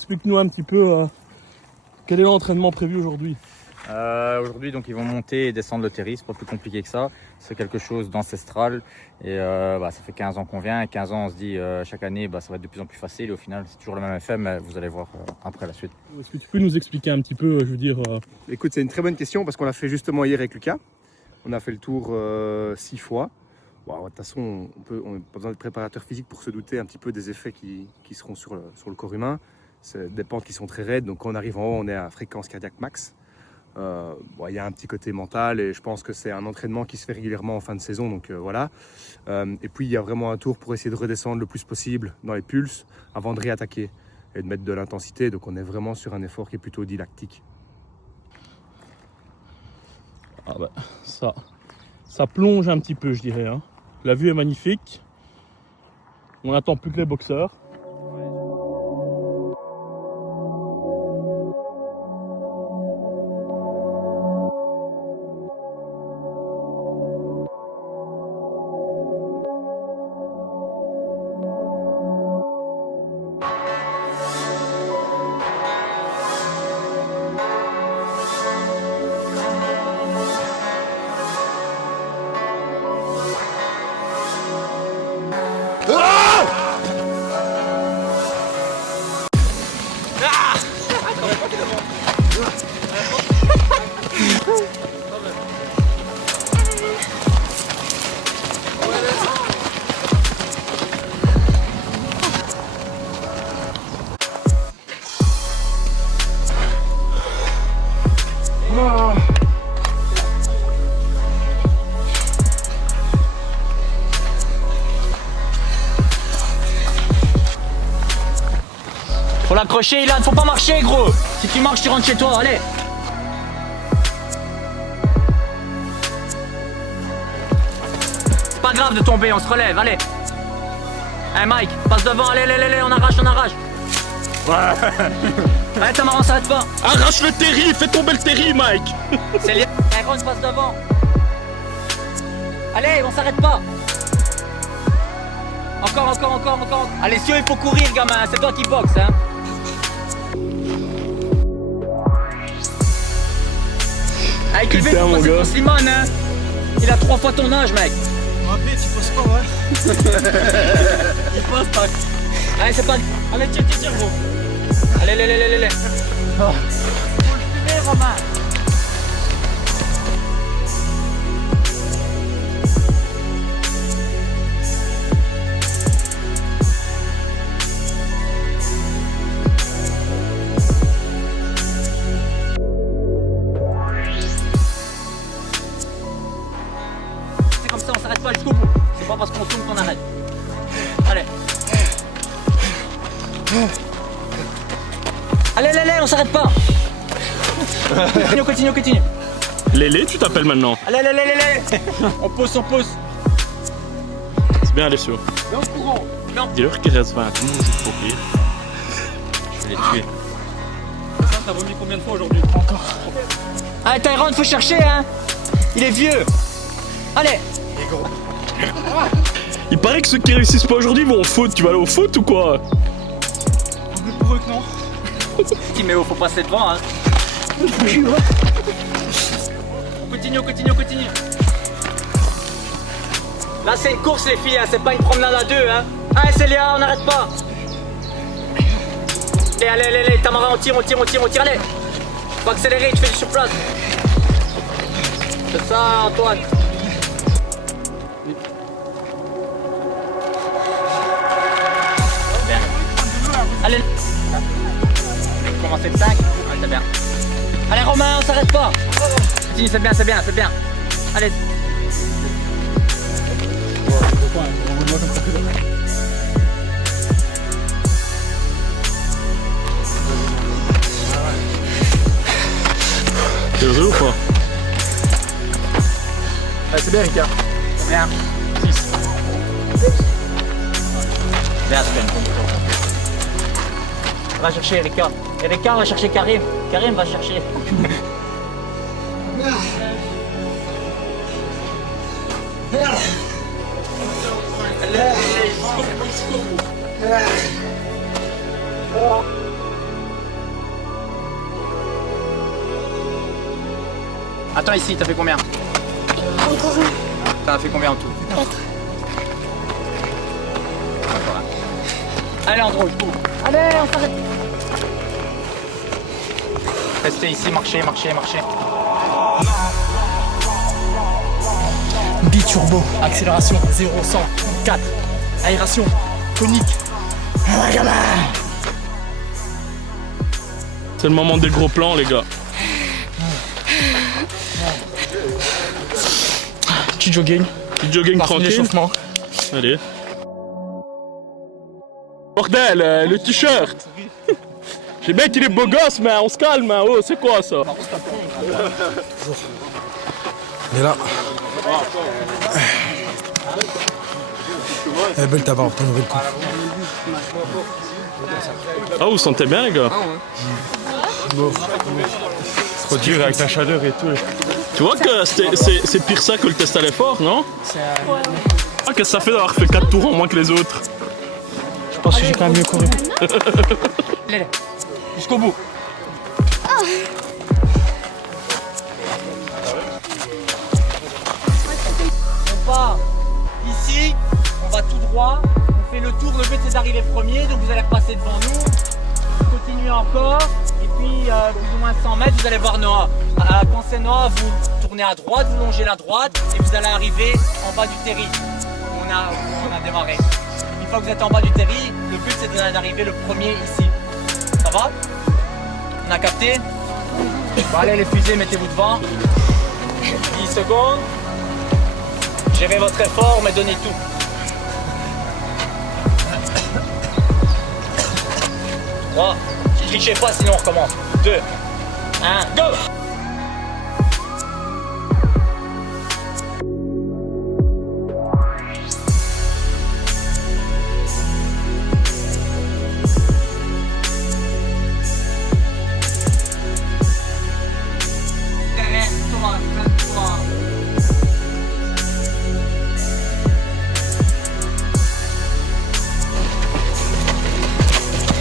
explique-nous un petit peu quel est l'entraînement prévu aujourd'hui. Aujourd'hui, donc, ils vont monter et descendre le terri, c'est pas plus compliqué que ça. C'est quelque chose d'ancestral et ça fait 15 ans qu'on vient. Et 15 ans, on se dit chaque année, ça va être de plus en plus facile. Et au final, c'est toujours le même effet, mais vous allez voir après la suite. Est-ce que tu peux nous expliquer un petit peu, je veux dire... Écoute, c'est une très bonne question parce qu'on l'a fait justement hier avec Lucas. On a fait le tour 6 fois. Bon, de toute façon, on n'a pas besoin de préparateur physique pour se douter un petit peu des effets qui seront sur le corps humain. C'est des pentes qui sont très raides, donc quand on arrive en haut, on est à fréquence cardiaque max. Il y a un petit côté mental et je pense que c'est un entraînement qui se fait régulièrement en fin de saison, donc voilà. Et puis il y a vraiment un tour pour essayer de redescendre le plus possible dans les pulses avant de réattaquer et de mettre de l'intensité, donc on est vraiment sur un effort qui est plutôt didactique. Ah bah, ça plonge un petit peu, je dirais. Hein. La vue est magnifique. On n'attend plus que les boxeurs. Faut l'accrocher, Ilan, faut pas marcher, gros. Si tu marches, tu rentres chez toi, allez. C'est pas grave de tomber, on se relève, allez. Hey Mike, passe devant, allez, on arrache. Ouais. Allez, Tamara, on s'arrête pas. Arrache le terri, fais tomber le terri, Mike. C'est lié. Hey Ron, passe devant. Allez, on s'arrête pas. Encore. Allez, Sio, il faut courir, gamin, c'est toi qui boxe, hein. Allez, Kevin, Putain, faut mon passer gars. pour Slimane, hein. Il a 3 fois ton âge, mec. Rapide, tu passes pas, ouais. Il passe, tac. Allez, c'est pas... Allez, tire, gros. Allez. Oh. Faut le fumer, Romain. C'est comme ça, on s'arrête pas jusqu'au bout. C'est pas parce qu'on tourne qu'on arrête. Allez. Allez, on s'arrête pas. Continue. Lélé, tu t'appelles maintenant. Allez. On pousse. C'est bien, Alessio. Mais en courant. Dis-leur qu'il reste 20 minutes juste pour rire. Je vais les tuer. Ça vomit combien de fois aujourd'hui? Encore. Allez, Tyrone, faut chercher, hein. Il est vieux. Allez. Il paraît que ceux qui réussissent pas aujourd'hui vont au foot. Tu vas aller au foot ou quoi? Plus pour eux que non. Timéo, faut passer devant, hein. On continue. Là, c'est une course, les filles, hein. C'est pas une promenade à deux, hein. Allez, Célia, on n'arrête pas. Allez, Tamara, on tire, allez. Faut accélérer, tu fais du surplace. C'est ça, Antoine. Bien. Allez. Commencer de 5. C'est bien. Allez, Romain, on s'arrête pas. Continue, c'est bien. Allez. T'es heureux ou pas? Allez, c'est bien, Ricard. Bien. 6. Bien, c'est bien. Va chercher Erika. Erika va chercher Karim. Karim va chercher. Attends ici, t'as fait combien? Encore un. T'as fait combien en tout? 4. Allez Andro, je bouge. Allez, on s'arrête. Restez ici, marchez, marchez, marchez. Biturbo, accélération 0-100, 4. Aération, tonique. C'est le moment des gros plans, les gars. Petit jogging, Petit jogging partie tranquille. d'échauffement. Allez. Bordel, le t-shirt. J'ai bien qu'il est beau gosse, mais on se calme. Hein. Oh, c'est quoi ça? Et là. Elle est belle ta barbe, t'as une vraie coupe. Ah, vous sentez bien, les gars? C'est trop dur avec la chaleur et tout. Tu vois que c'est pire ça que le test à l'effort, non? Ah, qu'est-ce que ça fait d'avoir fait 4 tours en moins que les autres? Je pense que j'ai quand même mieux couru. Allez, jusqu'au bout. On part ici, on va tout droit, on fait le tour, le but c'est d'arriver premier, donc vous allez repasser devant nous, vous continuez encore, et puis plus ou moins 100 mètres, vous allez voir Noah. Quand c'est Noah, vous tournez à droite, vous longez la droite, et vous allez arriver en bas du terri, où on a démarré. Une fois que vous êtes en bas du terri, le but c'est d'arriver le premier ici. Ça va? On a capté? Bon, allez les fusées, mettez-vous devant. 10 secondes. Gérez votre effort, mais donnez tout. 3. Trichez pas, sinon on recommence. 2. 1. Go!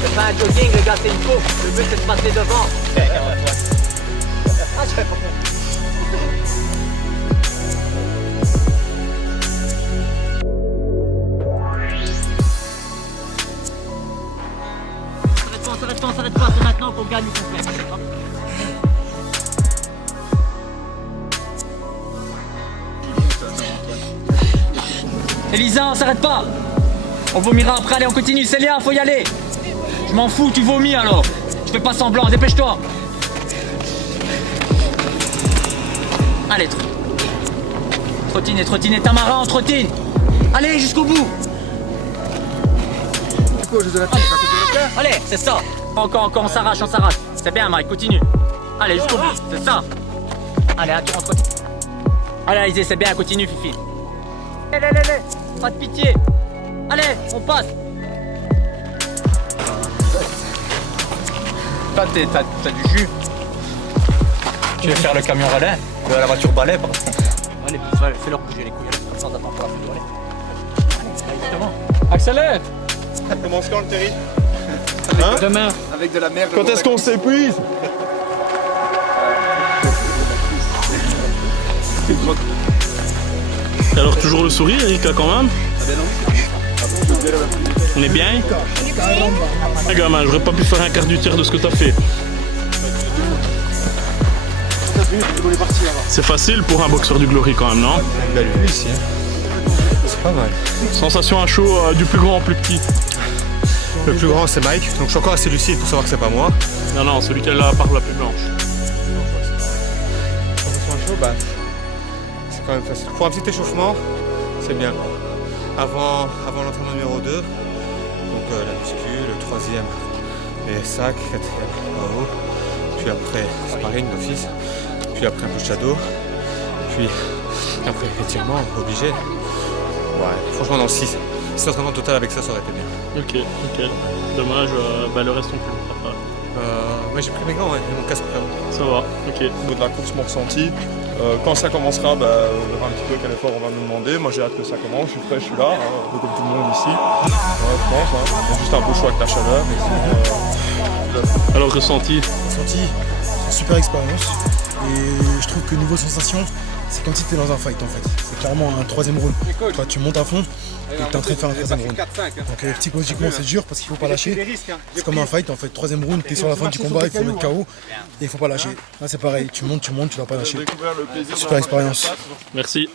C'est pas un jogging, les gars, c'est une course. Le but, c'est de passer devant. Ah, je fais pas on s'arrête pas, c'est maintenant qu'on gagne ou qu'on perd. Elisa, on s'arrête pas. On vomira après, allez, on continue. Célia, faut y aller. Je m'en fous, tu vomis alors. Tu fais pas semblant, dépêche-toi. Allez, trottine, Tamara, on trottine. Allez, jusqu'au bout. Allez, c'est ça. Encore, on s'arrache. C'est bien, Mike, continue. Allez, jusqu'au bout, c'est ça. Allez, tu rentres. Allez, Alizé, c'est bien, continue, Fifi. Allez, pas de pitié. Allez, on passe. Toi, t'as du jus. Tu veux faire le camion relais? La voiture balai, pardon. Allez, fais-leur bouger les couilles. Allez, comme ça, on attend pas la photo. Allez, exactement. Accélère. Ça commence quand le terri? Demain. Avec de la merde. Quand est-ce qu'on s'épuise? Alors, toujours le sourire, Erika, quand même? On est bien? Ah, gamin, j'aurais pas pu faire un quart du tiers de ce que t'as fait. C'est facile pour un boxeur du Glory, quand même, non? Belle vue ici. C'est pas mal. Sensation à chaud du plus grand au plus petit. Le plus grand c'est Mike, donc je suis encore assez lucide pour savoir que c'est pas moi. Non, celui qui a la barbe la plus blanche. Sensation à chaud, bah, c'est quand même facile. Pour un petit échauffement, c'est bien. Avant l'entraînement numéro 2, donc la muscu, le 3e, les sacs, 4e, KO, puis après sparring d'office, puis après un peu de shadow, puis après étirement, obligé. Ouais, franchement dans le 6. Si l'entraînement total avec ça, ça aurait été bien. Ok. Dommage, le reste on peut pas. Moi j'ai pris mes gants et mon casque frérot. Ça va, ok. Au niveau de la course, mon ressenti. Quand ça commencera, on verra un petit peu quel effort on va nous demander. Moi j'ai hâte que ça commence, je suis prêt, je suis là, un peu comme tout le monde ici. Je pense, il y a juste un peu chaud avec la chaleur. Alors ressenti? Ressenti, c'est une super expérience. Et je trouve que niveau sensation, c'est comme si tu étais dans un fight en fait. C'est clairement un troisième round. Toi, tu montes à fond et tu es en train de faire un troisième round. Donc psychologiquement c'est dur parce qu'il faut pas lâcher. C'est comme un fight en fait. Troisième round, tu es sur la fin du combat, il faut mettre KO et il faut pas lâcher. Là c'est pareil, tu montes, tu dois pas lâcher. Super expérience. Merci.